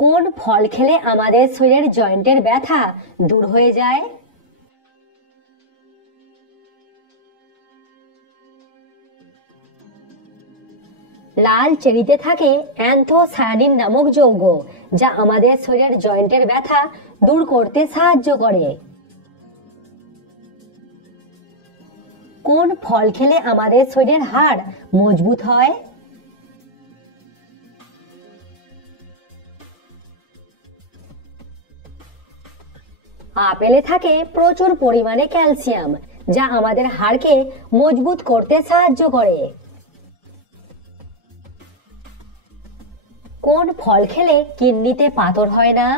কোন ফল খেলে আমাদের শরীরের জয়েন্টের ব্যথা দূর হয়ে যায়? লাল চেরিতে থাকে অ্যান্থোসায়ানিন নামক যৌগ, যা আমাদের শরীরের জয়েন্টের ব্যথা দূর করতে সাহায্য করে। কোন ফল খেলে আমাদের শরীরের হাড় মজবুত হয়? আপেলে থাকে প্রচুর পরিমাণে ক্যালসিয়াম, যা আমাদের হাড়কে মজবুত করতে সাহায্য করে। কোন ফল খেলে কিডনিতে পাথর হয় না?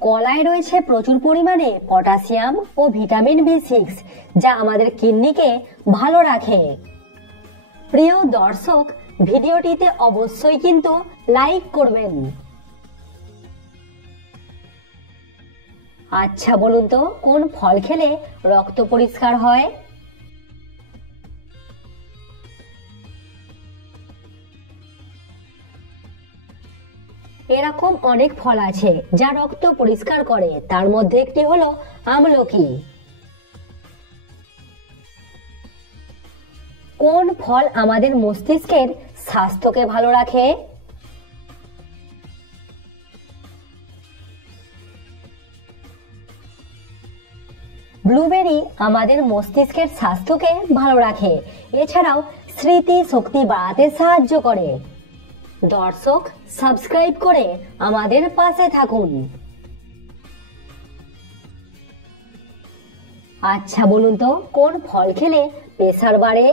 কলায় রয়েছে প্রচুর পরিমাণে পটাশিয়াম ও ভিটামিন B6, যা আমাদের কিডনিকে ভালো রাখে। প্রিয় দর্শক, ভিডিওটিতে অবশ্যই কিন্তু লাইক করবেন। আচ্ছা বলুন তো, কোন ফল খেলে রক্ত পরিষ্কার হয়? এরকম অনেক ফল আছে যা রক্ত পরিষ্কার করে, তার মধ্যে একটি হলো আমলকি। কোন ফল আমাদের মস্তিষ্কের স্বাস্থ্যকে ভালো রাখে? ব্লুবেরি আমাদের মস্তিষ্কের স্বাস্থ্যকে ভালো রাখে, এছাড়াও স্মৃতি শক্তি বাড়াতে সাহায্য করে। দর্শক, সাবস্ক্রাইব করে আমাদের পাশে থাকুন। আচ্ছা বলুন তো, কোন ফল খেলে প্রেসার বাড়ে?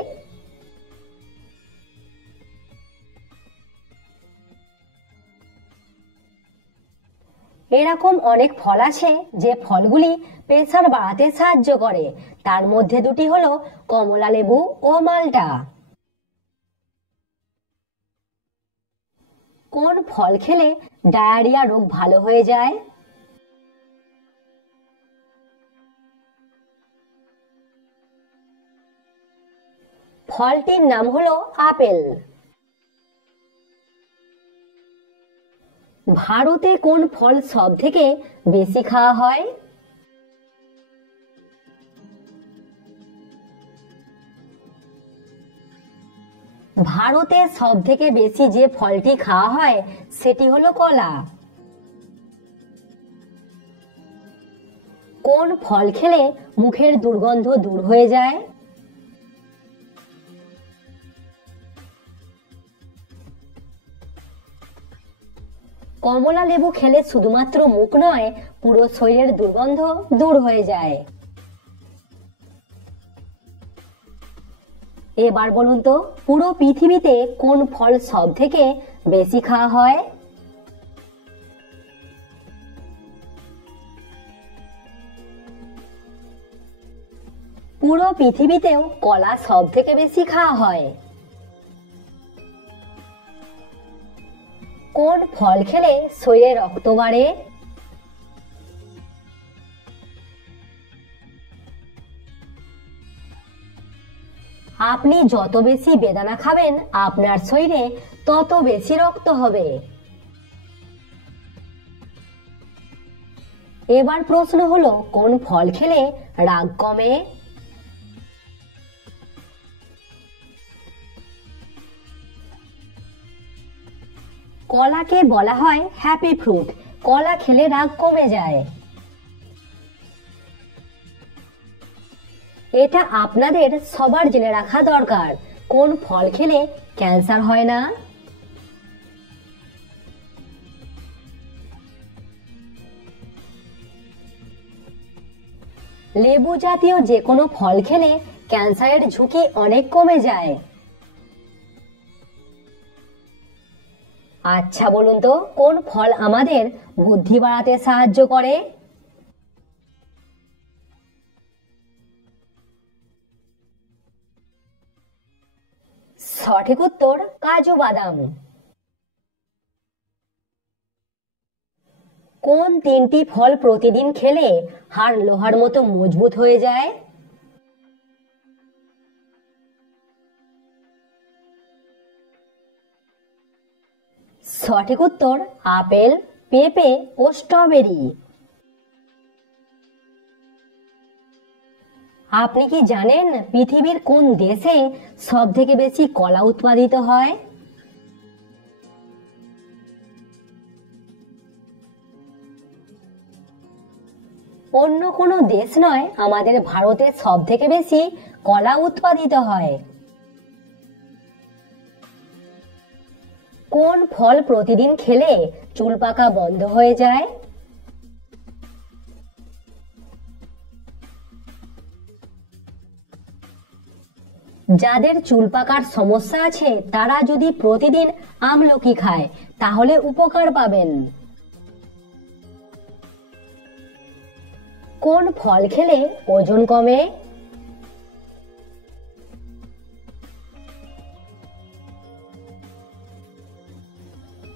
এরকম অনেক ফল আছে যে ফলগুলি প্রেসার বাড়াতে সাহায্য করে, তার মধ্যে দুটি হলো কমলা লেবু ও মাল্টা। কোন ফল খেলে ডায়রিয়া রোগ ভালো হয়ে যায়? ফলটির নাম হলো আপেল। ভারতে কোন ফল সব থেকে বেশি খাওয়া হয়? ভারতে সব থেকে বেশি যে ফলটি খাওয়া হয় সেটি হলো কলা। কোন ফল খেলে মুখের দুর্গন্ধ দূর হয়ে যায়? কমলা লেবু খেলে শুধুমাত্র মুখ নয়, পুরো শরীরের দুর্গন্ধ দূর হয়ে যায়। এবার বলুন তো, পুরো পৃথিবীতে কোন ফল সব থেকে বেশি খাওয়া হয়? পুরো পৃথিবীতেও কলা সব থেকে বেশি খাওয়া হয়। কোন ফল খেলে শরীরে রক্ত বাড়ে? আপনি যত বেশি বেদানা খাবেন, আপনার শরীরে তত বেশি রক্ত হবে। এবার প্রশ্ন হলো, কোন ফল খেলে রাগ কমে? কলাকে বলা হয় হ্যাপি ফ্রুট, কলা খেলে রাগ কমে যায়। এটা আপনাদের সবার জেনে রাখা দরকার, কোন ফল খেলে ক্যান্সার হয় না? লেবু জাতীয় যে কোনো ফল খেলে ক্যান্সারের ঝুঁকি অনেক কমে যায়। আচ্ছা বলুন তো, কোন ফল আমাদের বুদ্ধি বাড়াতে সাহায্য করে? সঠিক উত্তর কাজু বাদাম। কোন তিনটি ফল প্রতিদিন খেলে হাড় লোহার মতো মজবুত হয়ে যায়? সঠিক উত্তর আপেল, পেঁপে ও স্ট্রবেরি। আপনি কি জানেন পৃথিবীর কোন দেশে সব থেকে বেশি কলা উৎপাদিত হয়? অন্য কোনো দেশ নয়, আমাদের ভারতে সব থেকে বেশি কলা উৎপাদিত হয়। কোন ফল প্রতিদিন খেলে চুল পাকা বন্ধ হয়ে যায়? যাদের চুল পাকার সমস্যা আছে তারা যদি প্রতিদিন আমলকি খায় তাহলে উপকার পাবেন। কোন ফল খেলে ওজন কমে?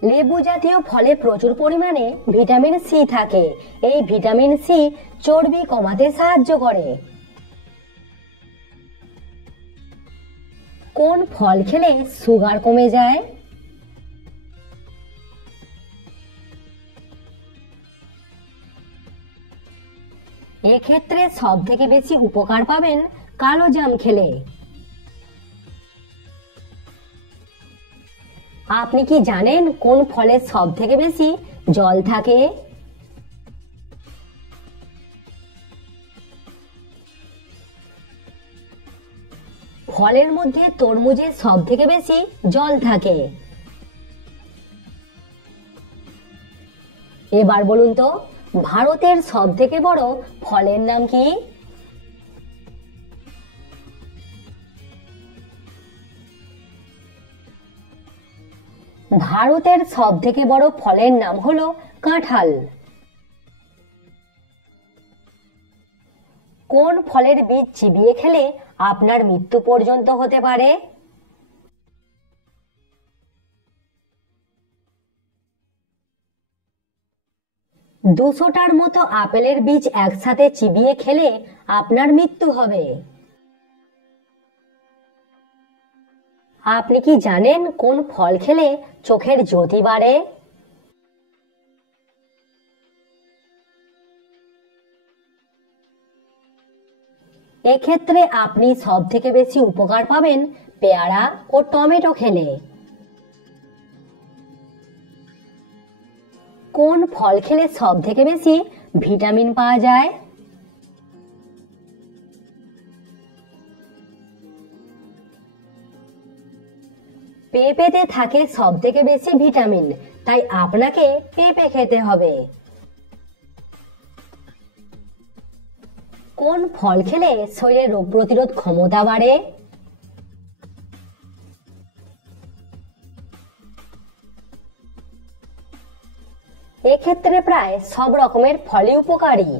লেবু জাতীয় ফলে প্রচুর পরিমাণে ভিটামিন সি থাকে। এই ভিটামিন সি চর্বি কমাতে সাহায্য করে। কোন ফল খেলে সুগার কমে যায়? এক্ষেত্রে সব থেকে বেশি উপকার পাবেন কালো জাম খেলে। আপনি কি জানেন কোন ফলে সব থেকে বেশি জল থাকে? ফলের মধ্যে তরমুজে সব থেকে বেশি জল থাকে। এবার বলুন তো ভারতের সব থেকে বড় ফলের নাম কি? ভারতের সব থেকে বড় ফলের নাম হলো কাঁঠাল। কোন ফলের বীজ চিবিয়ে খেলে আপনার মৃত্যু পর্যন্ত হতে পারে? 200টার মতো আপেলের বীজ একসাথে চিবিয়ে খেলে আপনার মৃত্যু হবে। আপনি কি জানেন কোন ফল খেলে চোখের জ্যোতি বাড়ে? এক্ষেত্রে আপনি সব থেকে বেশি উপকার পাবেন পেয়ারা ও টমেটো খেলে। কোন ফল খেলে সব থেকে বেশি ভিটামিন পাওয়া যায়? পেঁপেতে থাকে সব থেকে বেশি ভিটামিন, তাই আপনাকে পেঁপে খেতে হবে। কোন ফল খেলে শরীরের রোগ প্রতিরোধ ক্ষমতা বাড়ে? এক্ষেত্রে প্রায় সব রকমের ফলই উপকারী।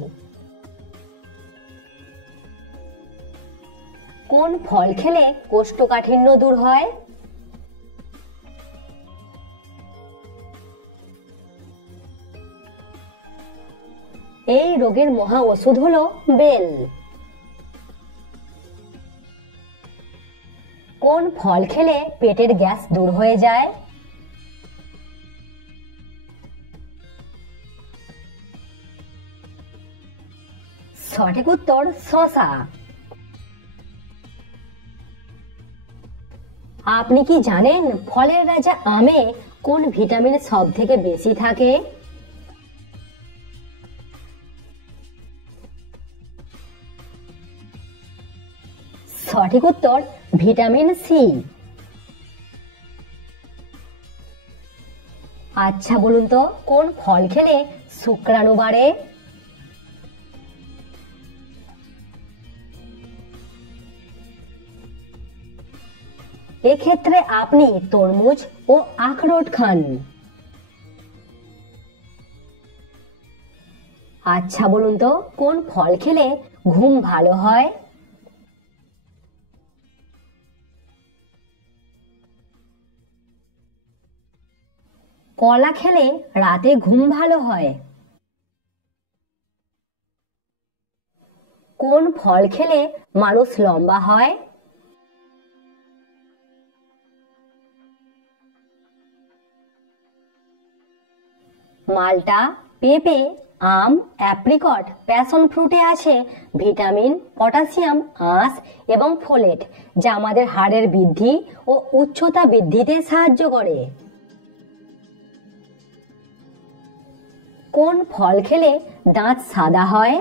কোন ফল খেলে কোষ্ঠকাঠিন্য দূর হয়? এই রোগের মহা ওষুধ হলো বেল। কোন ফল খেলে পেটের গ্যাস দূর হয়ে যায়? সঠিক উত্তর শসা। আপনি কি জানেন ফলের রাজা আমে কোন ভিটামিন সব থেকে বেশি থাকে? সঠিক উত্তর ভিটামিন সি। আচ্ছা বলুন তো কোন ফল খেলে শুক্রাণু বাড়ে? এক্ষেত্রে আপনি তরমুজ ও আখরোট খান। আচ্ছা বলুন তো কোন ফল খেলে ঘুম ভালো হয়? কলা খেলে রাতে ঘুম ভালো হয়। কোন ফল খেলে মানুষ লম্বা হয়? মাল্টা, পেঁপে, আম, অ্যাপ্রিকট, প্যাশন ফ্রুটে আছে ভিটামিন, পটাশিয়াম, আঁশ এবং ফোলেট, যা আমাদের হাড়ের বৃদ্ধি ও উচ্চতা বৃদ্ধিতে সাহায্য করে। কোন ফল খেলে দাঁত সাদা হয়?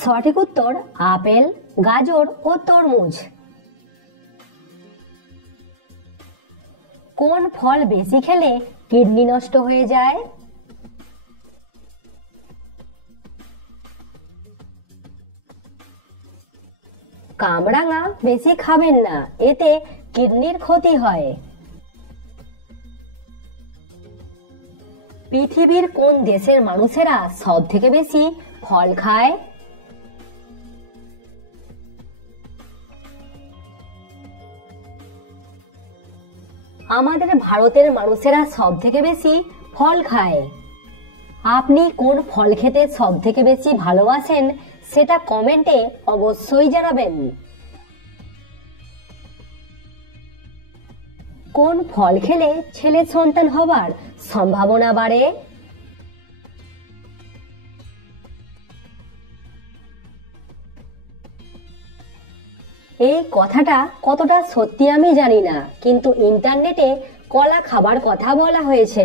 সঠিক উত্তর আপেল, গাজর ও তরমুজ। কোন ফল বেশি খেলে কিডনি নষ্ট হয়ে যায়? কামরাঙা বেশি খাবেন না, এতে কিডনির ক্ষতি হয়। পৃথিবীর কোন দেশের মানুষেরা সব থেকে বেশি ফল খায়? আমাদের ভারতের মানুষেরা সব থেকে বেশি ফল খায়। আপনি কোন ফল খেতে সব থেকে বেশি ভালোবাসেন সেটা কমেন্টে অবশ্যই জানাবেন। কোন ফল খেলে ছেলে সন্তান হবার সম্ভাবনা বাড়ে? এই কথাটা কতটা সত্যি আমি জানি না, কিন্তু ইন্টারনেটে কলা খাবার কথা বলা হয়েছে।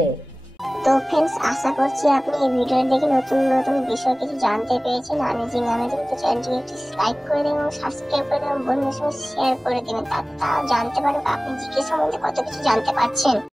তো ফ্রেন্ডস, আশা করছি আপনি এই ভিডিও দেখে নতুন নতুন বিষয় কিছু জানতে পেরেছেন। অ্যামেজিং তো চ্যানেলটিকে একটি লাইক করে দেবেন এবং সাবস্ক্রাইব করে দেবেন, বন্ধুদের সঙ্গে শেয়ার করে দেবেন, তারা জানতে পারবে আপনি জিকে সম্বন্ধে কত কিছু জানতে পারছেন।